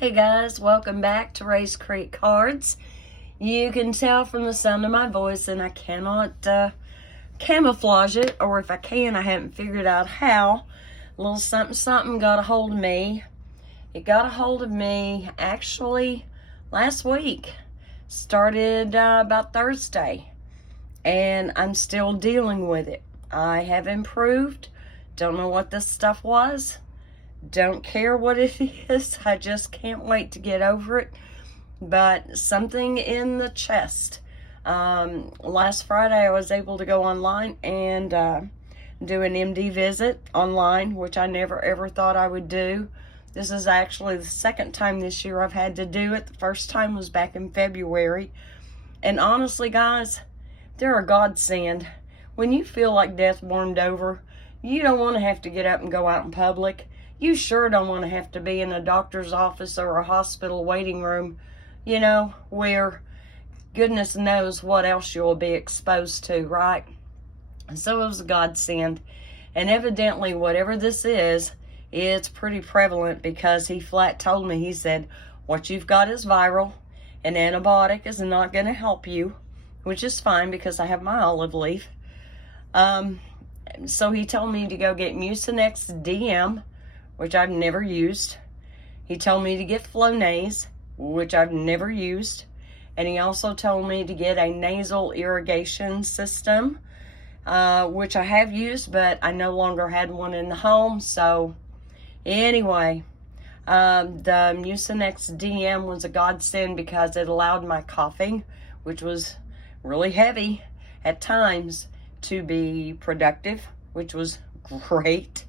Hey guys, welcome back to Race Creek Cards. You can tell from the sound of my voice, and I cannot camouflage it, or if I can, I haven't figured out how. A little something got a hold of me. It got a hold of me actually last week. Started about Thursday, and I'm still dealing with it. I have improved. Don't know what this stuff was. Don't care what it is. I just can't wait to get over it. But something in the chest. Last Friday I was able to go online and do an MD visit online, which I never ever thought I would do. This is actually the second time this year I've had to do it. The first time was back in February. And honestly, guys, they're a godsend. When you feel like death warmed over, you don't want to have to get up and go out in public. You sure don't want to have to be in a doctor's office or a hospital waiting room, you know, where goodness knows what else you'll be exposed to, right? And so it was a godsend. And evidently, whatever this is, it's pretty prevalent, because he flat told me, he said, what you've got is viral. An antibiotic is not going to help you, which is fine because I have my olive leaf. So he told me to go get Mucinex DM, which I've never used. He told me to get Flonase, which I've never used. And he also told me to get a nasal irrigation system, which I have used, but I no longer had one in the home. So anyway, the Mucinex DM was a godsend because it allowed my coughing, which was really heavy at times, to be productive, which was great.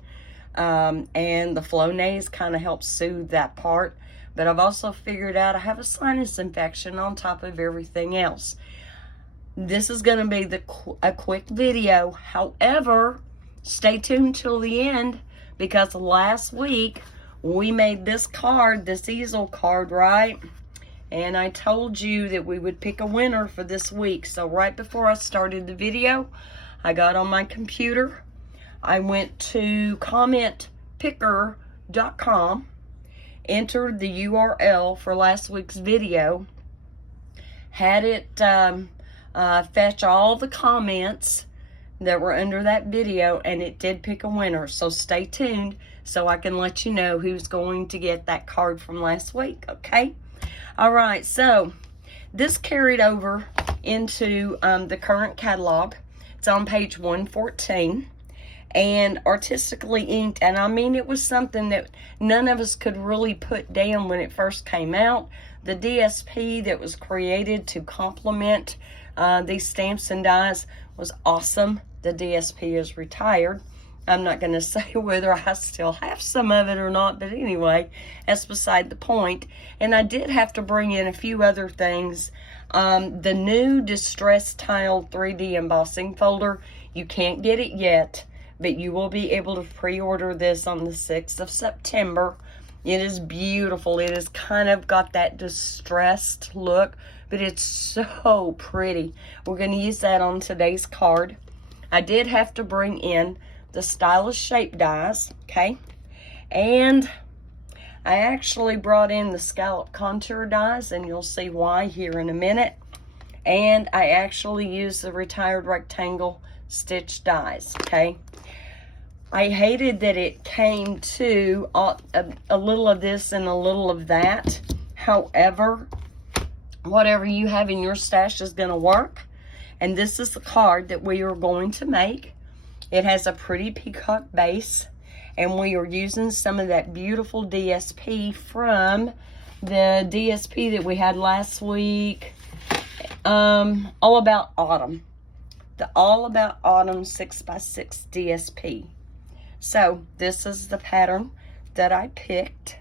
And the Flonase kind of helps soothe that part. But I've also figured out I have a sinus infection on top of everything else. This is going to be a quick video. However, stay tuned till the end, because last week we made this card, this easel card, right? And I told you that we would pick a winner for this week. So right before I started the video, I got on my computer. I went to commentpicker.com, entered the URL for last week's video, had it fetch all the comments that were under that video, and it did pick a winner. So stay tuned so I can let you know who's going to get that card from last week, okay? All right, so this carried over into the current catalog. It's on page 114. And artistically inked, and I mean, it was something that none of us could really put down when it first came out. The DSP that was created to complement these stamps and dies was awesome. The DSP is retired. I'm not going to say whether I still have some of it or not, but anyway, that's beside the point. And I did have to bring in a few other things. The new Distress Tile 3D embossing folder, you can't get it yet, but you will be able to pre-order this on the 6th of September. It is beautiful. It has kind of got that distressed look, but it's so pretty. We're going to use that on today's card. I did have to bring in the stylish shape dies, okay? And I actually brought in the scallop contour dies, and you'll see why here in a minute. And I actually used the retired rectangle stitch dies, okay? I hated that it came to a little of this and a little of that. However, whatever you have in your stash is going to work. And this is the card that we are going to make. It has a pretty peacock base, and we are using some of that beautiful DSP from the DSP that we had last week, All About Autumn. The All About Autumn 6x6 DSP. So this is the pattern that I picked,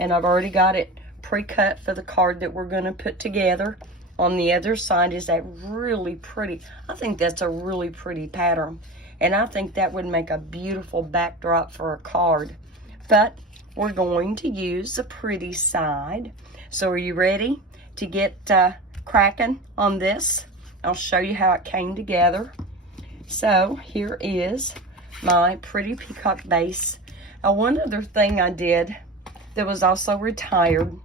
and I've already got it pre-cut for the card that we're going to put together. On the other side is that really pretty, I think that's a really pretty pattern, and I think that would make a beautiful backdrop for a card. But we're going to use the pretty side. So are you ready to get cracking on this? I'll show you how it came together. So here is my pretty peacock base. One other thing I did that was also retired.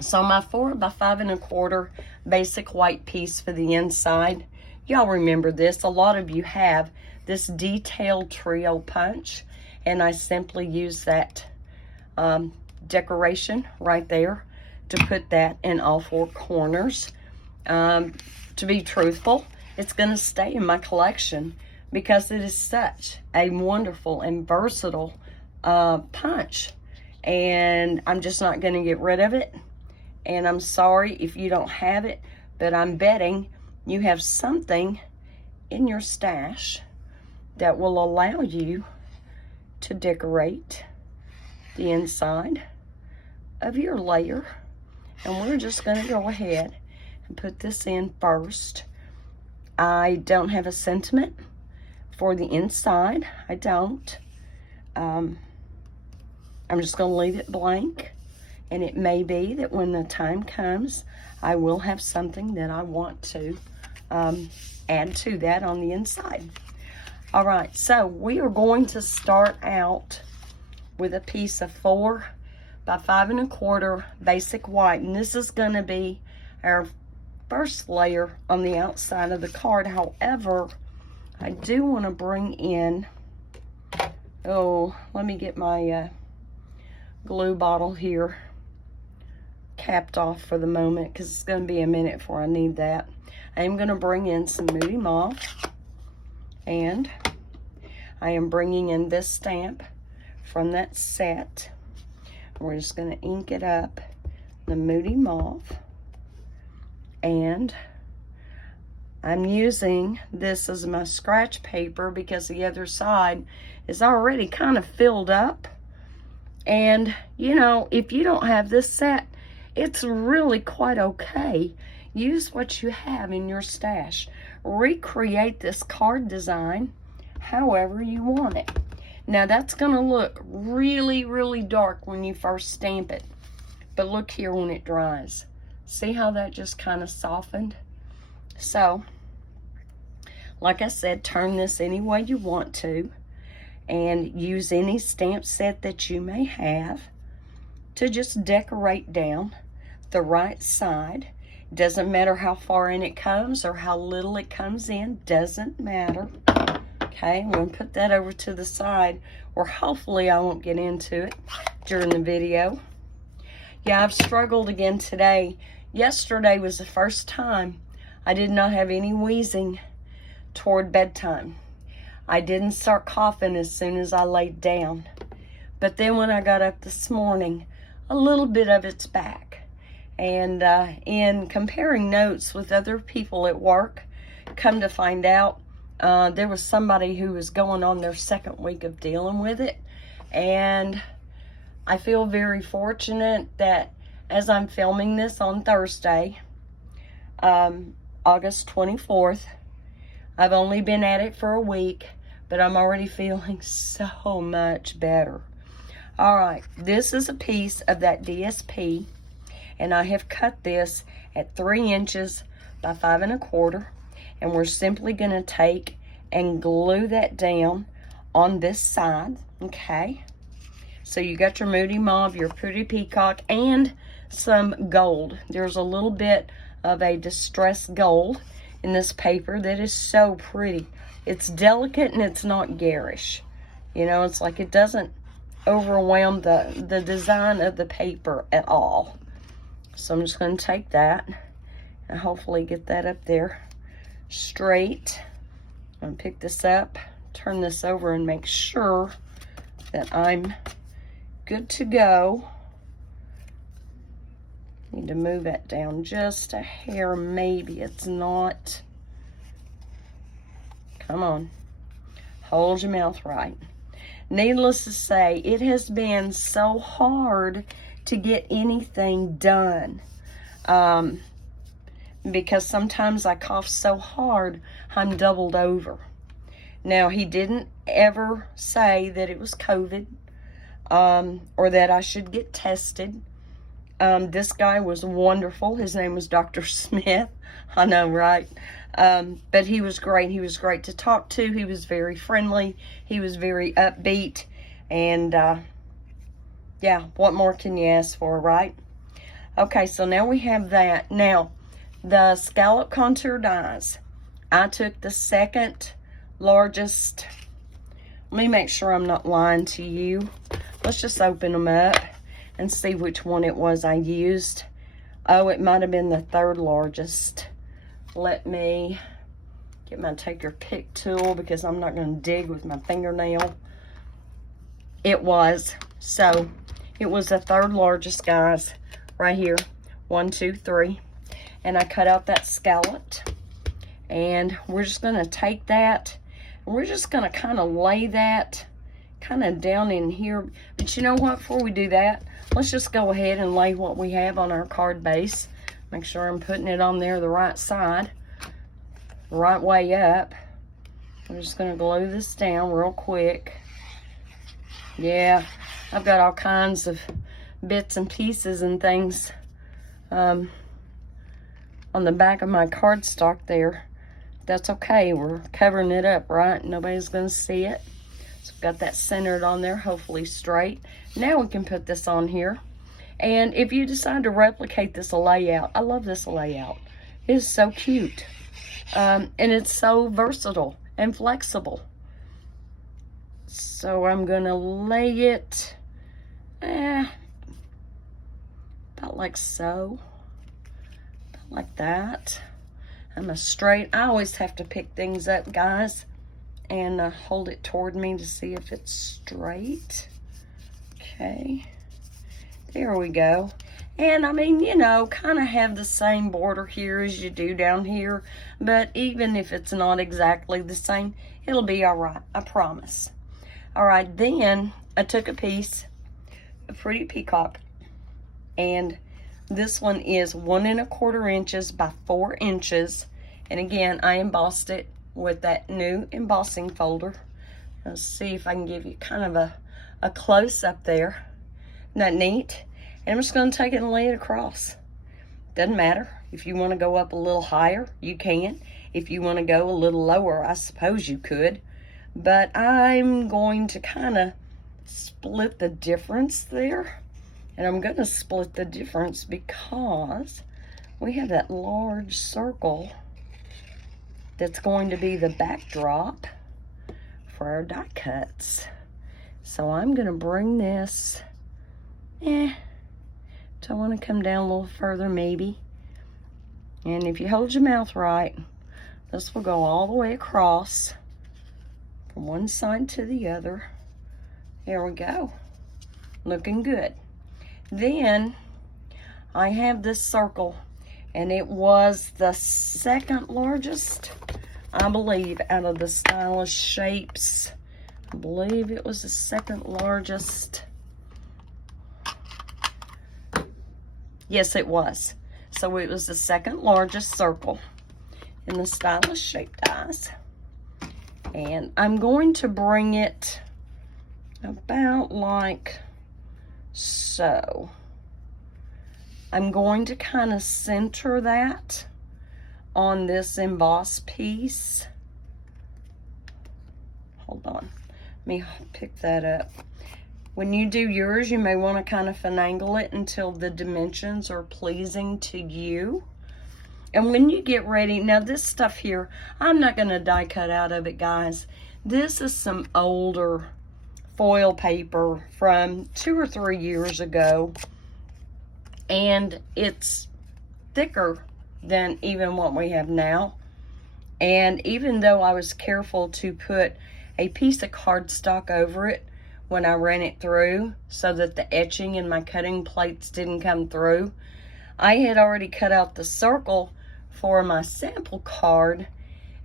So my 4 by 5 1/4 basic white piece for the inside. Y'all remember this. A lot of you have this detailed trio punch, and I simply use that decoration right there to put that in all 4 corners. To be truthful, it's going to stay in my collection because it is such a wonderful and versatile punch, and I'm just not going to get rid of it. And I'm sorry if you don't have it, but I'm betting you have something in your stash that will allow you to decorate the inside of your layer. And we're just going to go ahead and put this in first. I don't have a sentiment for the inside. I don't. I'm just going to leave it blank. And it may be that when the time comes, I will have something that I want to add to that on the inside. All right, so we are going to start out with a piece of 4 by 5 1/4 basic white. And this is going to be our first layer on the outside of the card. However, I do want to bring in, let me get my glue bottle here capped off for the moment, because it's going to be a minute before I need that. I am going to bring in some Moody Mauve, and I am bringing in this stamp from that set. We're just going to ink it up, the Moody Mauve, and I'm using this as my scratch paper because the other side is already kind of filled up. And you know, if you don't have this set, it's really quite okay. Use what you have in your stash. Recreate this card design however you want it. Now that's going to look really, really dark when you first stamp it. But look here when it dries. See how that just kind of softened? So, like I said, turn this any way you want to. And use any stamp set that you may have to just decorate down the right side. Doesn't matter how far in it comes or how little it comes in. Doesn't matter. Okay, I'm going to put that over to the side, or hopefully I won't get into it during the video. Yeah, I've struggled again today. Yesterday was the first time I did not have any wheezing toward bedtime. I didn't start coughing as soon as I laid down. But then when I got up this morning, a little bit of it's back. And in comparing notes with other people at work, come to find out, there was somebody who was going on their 2nd week of dealing with it. And I feel very fortunate that as I'm filming this on Thursday, August 24th, I've only been at it for a week, but I'm already feeling so much better. All right, this is a piece of that DSP, and I have cut this at 3 inches by 5 1/4, and we're simply going to take and glue that down on this side, okay? So you got your Moody Mauve, your Pretty Peacock, and some gold. There's a little bit of a distressed gold in this paper that is so pretty. It's delicate and it's not garish. You know, it's like it doesn't overwhelm the design of the paper at all. So I'm just going to take that and hopefully get that up there straight. I'm going to pick this up, turn this over, and make sure that I'm good to go. Need to move that down just a hair, maybe. It's not. Come on. Hold your mouth right. Needless to say, it has been so hard to get anything done. Because sometimes I cough so hard, I'm doubled over. Now, he didn't ever say that it was COVID, or that I should get tested. This guy was wonderful. His name was Dr. Smith. I know, right? But he was great. He was great to talk to. He was very friendly. He was very upbeat. And Yeah, what more can you ask for, right? Okay, so now we have that. Now, the scallop contour dies. I took the second largest. Let me make sure I'm not lying to you. Let's just open them up and see which one it was I used. Oh, it might have been the third largest. Let me get my take your pick tool because I'm not going to dig with my fingernail. It was. So, it was the third largest, guys. Right here. 1, 2, 3. And I cut out that scallop. And we're just going to take that. And we're just going to kind of lay that kind of down in here. But you know what? Before we do that, let's just go ahead and lay what we have on our card base. Make sure I'm putting it on there the right side. The right way up. I'm just going to glue this down real quick. Yeah, I've got all kinds of bits and pieces and things on the back of my cardstock there. That's okay. We're covering it up, right? Nobody's going to see it. So I've got that centered on there, hopefully straight. Now we can put this on here. And if you decide to replicate this layout, I love this layout. It is so cute. And it's so versatile and flexible. So I'm going to lay it about like so. About like that. I'm a straight. I always have to pick things up, guys, and hold it toward me to see if it's straight. Okay. There we go. And I mean, you know, kind of have the same border here as you do down here. But even if it's not exactly the same, it'll be all right. I promise. All right, then I took a piece of Pretty Peacock. And this one is 1 1/4 inches by 4 inches. And again, I embossed it with that new embossing folder. Let's see if I can give you kind of a close-up there. Isn't that neat? And I'm just going to take it and lay it across. Doesn't matter. If you want to go up a little higher, you can. If you want to go a little lower, I suppose you could. But I'm going to kind of split the difference there. And I'm going to split the difference because we have that large circle that's going to be the backdrop for our die cuts. So I'm going to bring this, do I want to come down a little further maybe? And if you hold your mouth right, this will go all the way across from one side to the other. There we go. Looking good. Then I have this circle, and it was the second largest, I believe, out of the Stylish Shapes. I believe it was the second largest. Yes, it was. So it was the second largest circle in the Stylish Shape dies. And I'm going to bring it about like so. I'm going to kind of center that on this emboss piece. Hold on. Let me pick that up. When you do yours, you may want to kind of finagle it until the dimensions are pleasing to you. And when you get ready, now this stuff here, I'm not going to die cut out of it, guys. This is some older foil paper from 2 or 3 years ago. And it's thicker than even what we have now. And even though I was careful to put a piece of cardstock over it when I ran it through so that the etching in my cutting plates didn't come through, I had already cut out the circle for my sample card,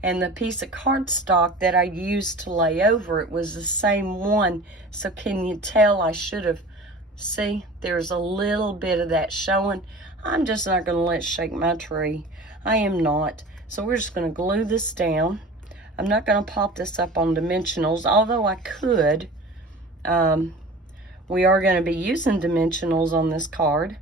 and the piece of cardstock that I used to lay over it was the same one. So can you tell I should have, see, there's a little bit of that showing. I'm just not going to let it shake my tree. I am not. So we're just going to glue this down. I'm not going to pop this up on dimensionals, although I could. We are going to be using dimensionals on this card.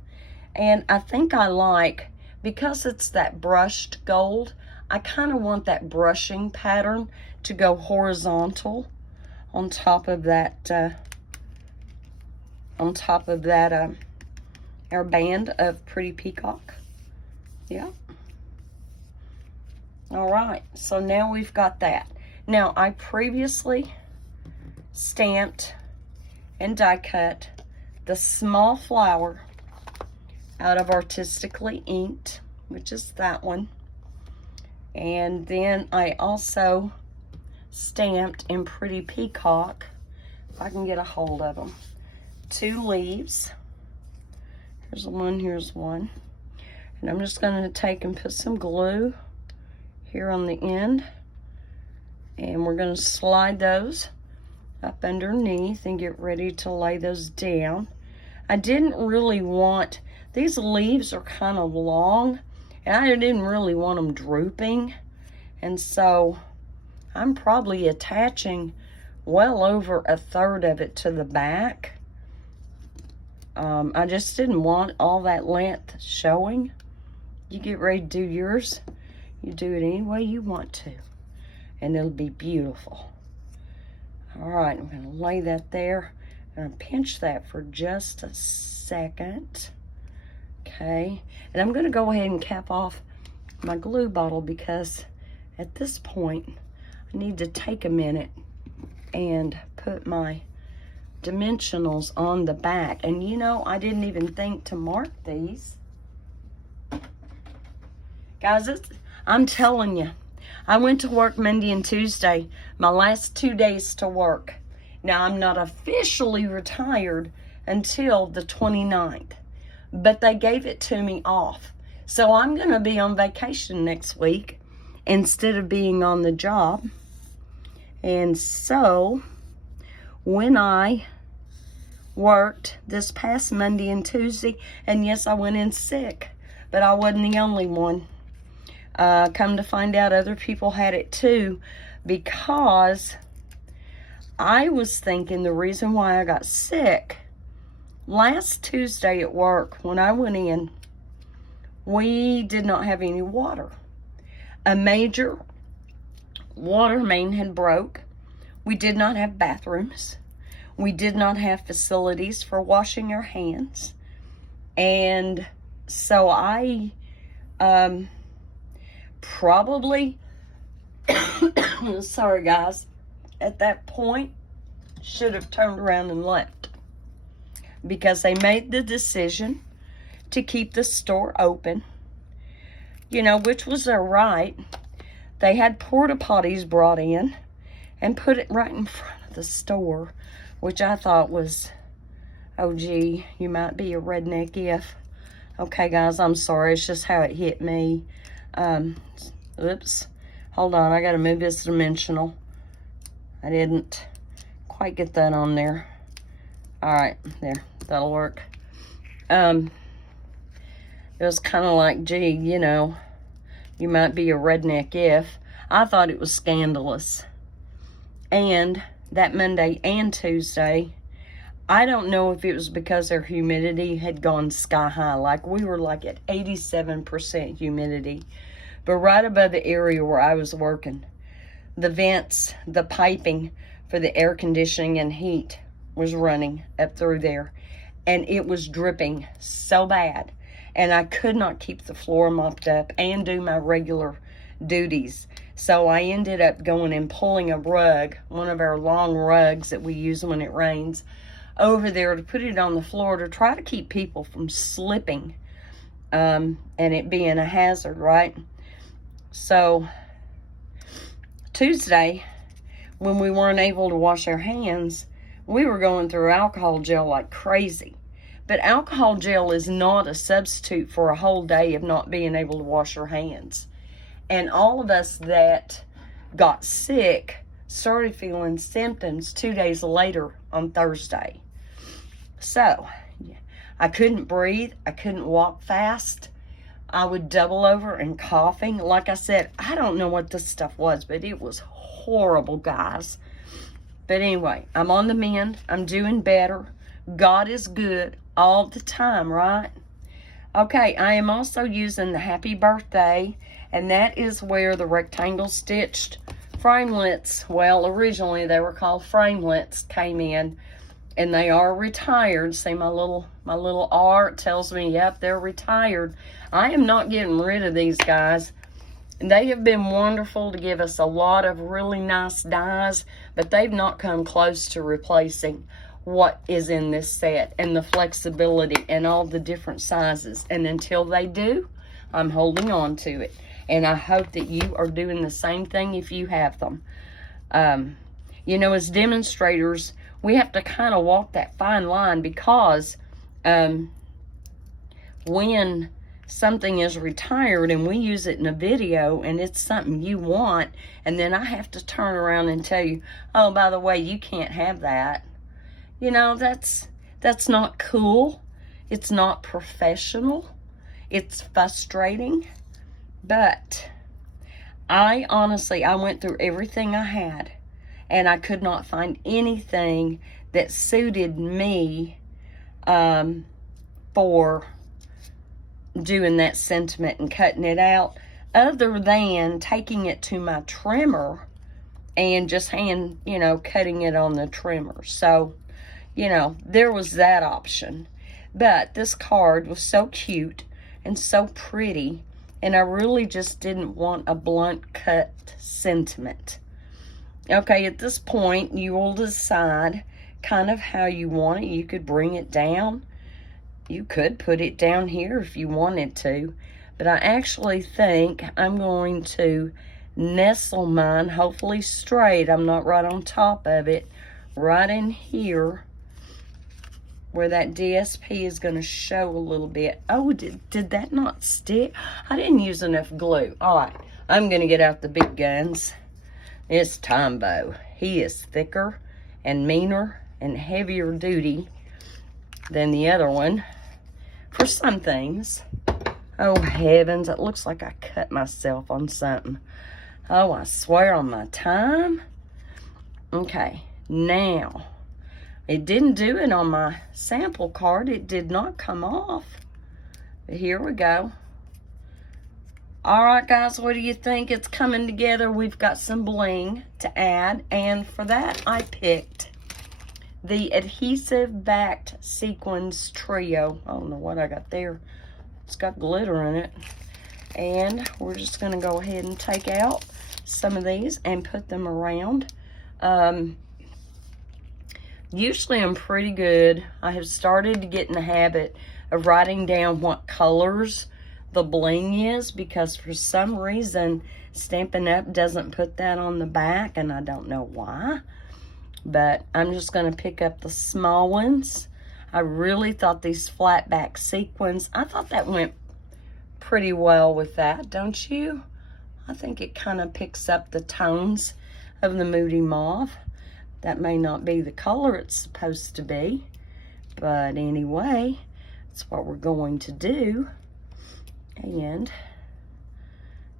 And I think I like, because it's that brushed gold, I kind of want that brushing pattern to go horizontal on top of that on top of that, our band of Pretty Peacock. Yeah. All right, so now we've got that. Now, I previously stamped and die cut the small flower out of Artistically Inked, which is that one. And then I also stamped in Pretty Peacock, if I can get a hold of them, 2 leaves. Here's one, here's one. And I'm just going to take and put some glue here on the end. And we're going to slide those up underneath and get ready to lay those down. I didn't really want, these leaves are kind of long, and I didn't really want them drooping. And so I'm probably attaching well over 1/3 of it to the back. I just didn't want all that length showing. You get ready to do yours, you do it any way you want to, and it'll be beautiful. All right, I'm gonna lay that there. I'm gonna pinch that for just a second. Okay, and I'm gonna go ahead and cap off my glue bottle because at this point, I need to take a minute and put my dimensionals on the back. And you know, I didn't even think to mark these. Guys, I'm telling you, I went to work Monday and Tuesday, my last 2 days to work. Now, I'm not officially retired until the 29th, but they gave it to me off. So I'm going to be on vacation next week instead of being on the job. And so when I worked this past Monday and Tuesday, and yes, I went in sick, but I wasn't the only one. Come to find out, other people had it too, because I was thinking the reason why I got sick, last Tuesday at work, when I went in, we did not have any water. A major water main had broke. We did not have bathrooms. We did not have facilities for washing our hands. And so I probably, sorry guys, at that point, should have turned around and left. Because they made the decision to keep the store open, you know, which was their right. They had porta potties brought in and put it right in front of the store, which I thought was, oh gee, you might be a redneck if. Okay guys, I'm sorry, it's just how it hit me. Oops, hold on, I gotta move this dimensional. I didn't quite get that on there. All right, there, that'll work. It was kind of like, gee, you know, you might be a redneck if. I thought it was scandalous. And that Monday and Tuesday, I don't know if it was because their humidity had gone sky high. Like, we were like at 87% humidity. But right above the area where I was working, the vents, the piping for the air conditioning and heat was running up through there. And it was dripping so bad. And I could not keep the floor mopped up and do my regular duties. So I ended up going and pulling a rug, one of our long rugs that we use when it rains, over there to put it on the floor to try to keep people from slipping and it being a hazard, right? So Tuesday, when we weren't able to wash our hands, we were going through alcohol gel like crazy. But alcohol gel is not a substitute for a whole day of not being able to wash your hands. And all of us that got sick started feeling symptoms 2 days later on Thursday. So, I couldn't breathe. I couldn't walk fast. I would double over and coughing. Like I said, I don't know what this stuff was, but it was horrible, guys. But anyway, I'm on the mend. I'm doing better. God is good all the time, right? Okay, I am also using the Happy Birthday, and that is where the rectangle stitched framelits, well, originally they were called framelits, came in. And they are retired. See, my little art tells me, yep, they're retired. I am not getting rid of these guys. They have been wonderful to give us a lot of really nice dies, but they've not come close to replacing what is in this set and the flexibility and all the different sizes. And until they do, I'm holding on to it. And I hope that you are doing the same thing if you have them. You know, as demonstrators, we have to kind of walk that fine line, because when something is retired and we use it in a video and it's something you want, and then I have to turn around and tell you, oh, by the way, you can't have that. You know, that's not cool. It's not professional. It's frustrating. But I honestly went through everything I had, and I could not find anything that suited me for doing that sentiment and cutting it out, other than taking it to my trimmer and just cutting it on the trimmer. So, you know, there was that option. But this card was so cute and so pretty, and I really just didn't want a blunt cut sentiment. Okay, at this point, you will decide kind of how you want it. You could bring it down. You could put it down here if you wanted to. But I actually think I'm going to nestle mine, hopefully straight. I'm not right on top of it. Right in here, where that DSP is going to show a little bit. Oh, did that not stick? I didn't use enough glue. All right, I'm going to get out the big guns. It's Tombow. He is thicker and meaner and heavier duty than the other one for some things. Oh, heavens, it looks like I cut myself on something. Oh, I swear on my time. Okay, now, it didn't do it on my sample card. It did not come off. But here we go. All right, guys, what do you think? It's coming together. We've got some bling to add. And for that, I picked the adhesive backed sequins trio. I don't know what I got there. It's got glitter in it. And we're just going to go ahead and take out some of these and put them around. Usually I'm pretty good. I have started to get in the habit of writing down what colors the bling is, because for some reason Stampin' Up! Doesn't put that on the back, and I don't know why. But I'm just going to pick up the small ones. I really thought these flat back sequins, I thought that went pretty well with that, don't you? I think it kind of picks up the tones of the Moody Mauve. That may not be the color it's supposed to be, but anyway, that's what we're going to do. And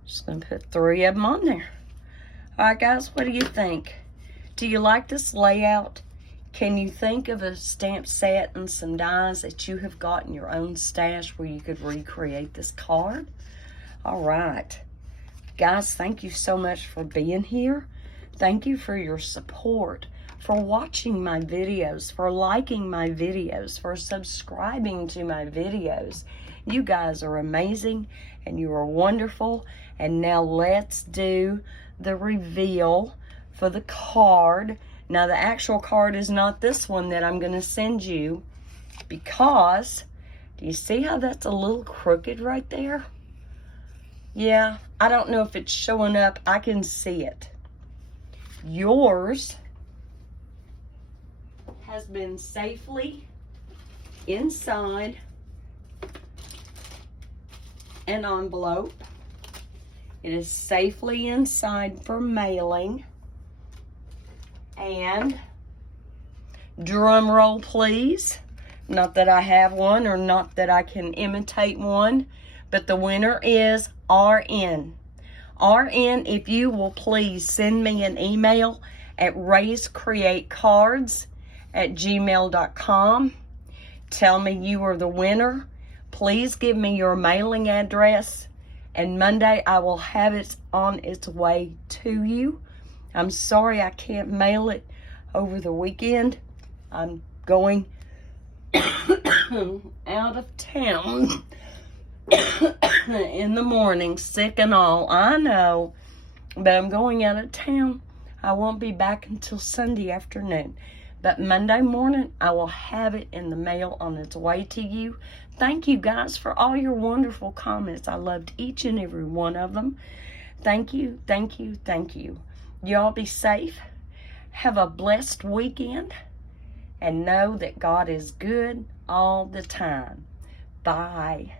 just going to put 3 of them on there. All right, guys, what do you think? Do you like this layout? Can you think of a stamp set and some dies that you have got in your own stash where you could recreate this card? All right. Guys, thank you so much for being here. Thank you for your support, for watching my videos, for liking my videos, for subscribing to my videos. You guys are amazing and you are wonderful. And now let's do the reveal for the card. Now the actual card is not this one that I'm going to send you, because do you see how that's a little crooked right there? Yeah, I don't know if it's showing up. I can see it. Yours has been safely inside an envelope. It is safely inside for mailing. And drum roll, please. Not that I have one, or not that I can imitate one, but the winner is RN. RN, if you will please send me an email at raisecreatecards@gmail.com. Tell me you are the winner. Please give me your mailing address, and Monday I will have it on its way to you. I'm sorry I can't mail it over the weekend. I'm going out of town in the morning, sick and all. I know, but I'm going out of town. I won't be back until Sunday afternoon. But Monday morning, I will have it in the mail on its way to you. Thank you guys for all your wonderful comments. I loved each and every one of them. Thank you, thank you, thank you. Y'all be safe. Have a blessed weekend. And know that God is good all the time. Bye.